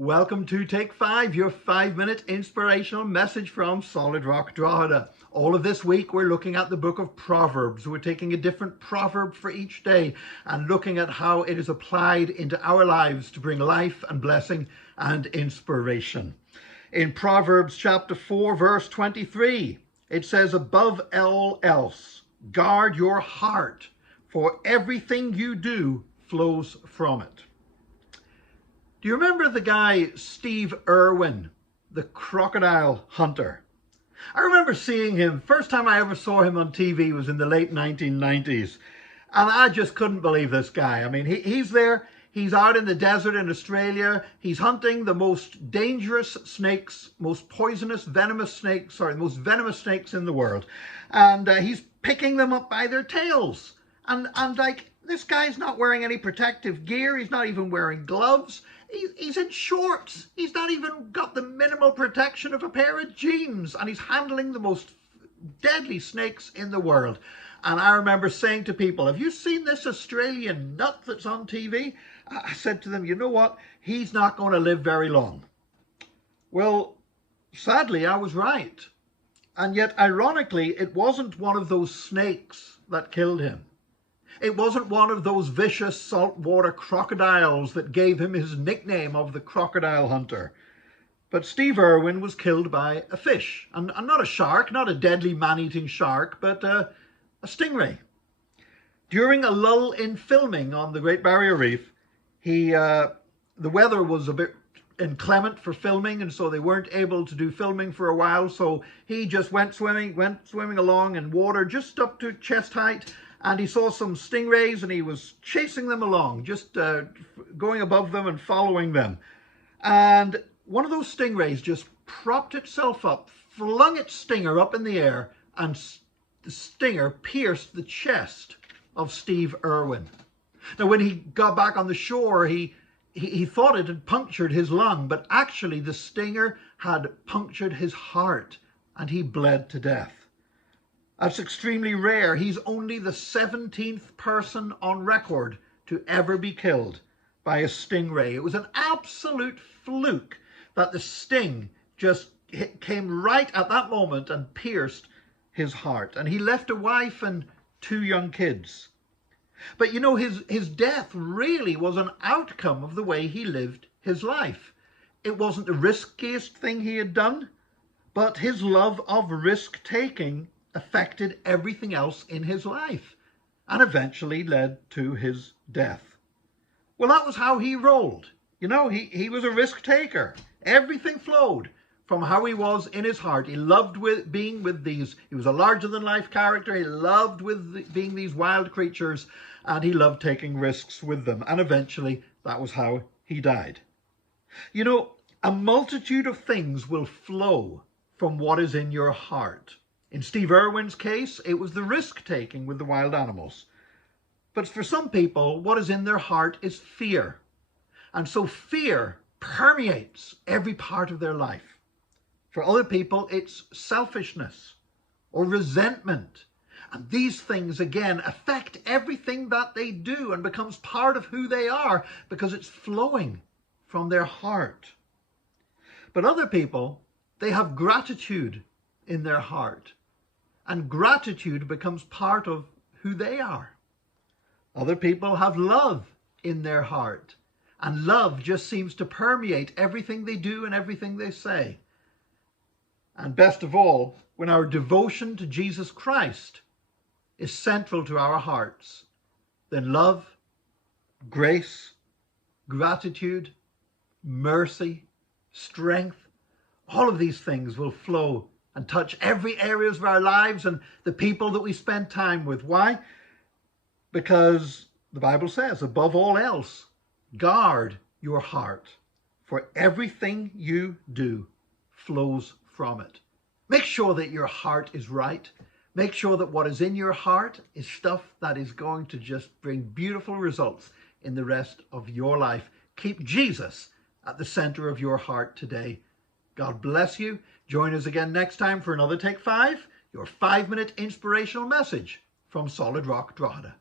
Welcome to Take 5, your 5-minute inspirational message from Solid Rock Drogheda. All of this week we're looking at the book of Proverbs. We're taking a different proverb for each day and looking at how it is applied into our lives to bring life and blessing and inspiration. In Proverbs chapter 4 verse 23, it says, "Above all else, guard your heart, for everything you do flows from it." Do you remember the guy Steve Irwin, the crocodile hunter? I remember seeing him. First time I ever saw him on TV was in the late 1990s. And I just couldn't believe this guy. I mean, he's there. He's out in the desert in Australia. He's hunting the most dangerous snakes, most poisonous, venomous snakes, the most venomous snakes in the world. And he's picking them up by their tails. And like, this guy's not wearing any protective gear. He's not even wearing gloves. He's in shorts. He's not even got the minimal protection of a pair of jeans. And he's handling the most deadly snakes in the world. And I remember saying to people, "Have you seen this Australian nut that's on TV?" I said to them, you know what? He's not going to live very long. Well, sadly, I was right. And yet, ironically, it wasn't one of those snakes that killed him. It wasn't one of those vicious saltwater crocodiles that gave him his nickname of the crocodile hunter. But Steve Irwin was killed by a fish. And not a shark, not a deadly man-eating shark, but a stingray. During a lull in filming on the Great Barrier Reef, the weather was a bit inclement for filming, and so they weren't able to do filming for a while. So he just went swimming along in water just up to chest height. And he saw some stingrays and he was chasing them along, just going above them and following them. And one of those stingrays just propped itself up, flung its stinger up in the air, and the stinger pierced the chest of Steve Irwin. Now, when he got back on the shore, he thought it had punctured his lung, but actually the stinger had punctured his heart and he bled to death. That's extremely rare. He's only the 17th person on record to ever be killed by a stingray. It was an absolute fluke that the sting just came right at that moment and pierced his heart. And he left a wife and 2 young kids. But you know, his death really was an outcome of the way he lived his life. It wasn't the riskiest thing he had done, but his love of risk-taking affected everything else in his life and eventually led to his death. Well, that was how he rolled. You know, he was a risk taker. Everything flowed from how he was in his heart. He loved being with these. He was a larger than life character. He loved being these wild creatures, and he loved taking risks with them. And eventually that was how he died. You know, a multitude of things will flow from what is in your heart. In Steve Irwin's case, it was the risk-taking with the wild animals. But for some people, what is in their heart is fear. And so fear permeates every part of their life. For other people, it's selfishness or resentment. And these things, again, affect everything that they do and becomes part of who they are because it's flowing from their heart. But other people, they have gratitude in their heart. And gratitude becomes part of who they are. Other people have love in their heart. And love just seems to permeate everything they do and everything they say. And best of all, when our devotion to Jesus Christ is central to our hearts, then love, grace, gratitude, mercy, strength, all of these things will flow and touch every areas of our lives and the people that we spend time with. Why? Because the Bible says, above all else, guard your heart, for everything you do flows from it. Make sure that your heart is right. Make sure that what is in your heart is stuff that is going to just bring beautiful results in the rest of your life. Keep Jesus at the center of your heart today. God bless you. Join us again next time for another Take 5, your 5-minute inspirational message from Solid Rock Drogheda.